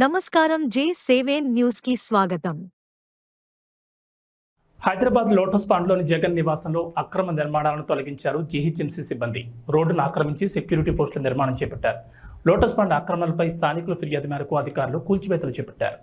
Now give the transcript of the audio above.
నమస్కారం J7 news కి స్వాగతం. హైదరాబాద్ లోటస్ పాండ్లోని జగన్ నివాసంలో అక్రమ నిర్మాణాలను తొలగించారు జీహెచ్ఎంసీ సిబ్బంది. రోడ్డును ఆక్రమించి సెక్యూరిటీ పోస్టుల నిర్మాణం చేపట్టారు. లోటస్ పాండ్ ఆక్రమణలపై స్థానికుల ఫిర్యాదు మేరకు అధికారులు కూల్చివేతలు చేపట్టారు.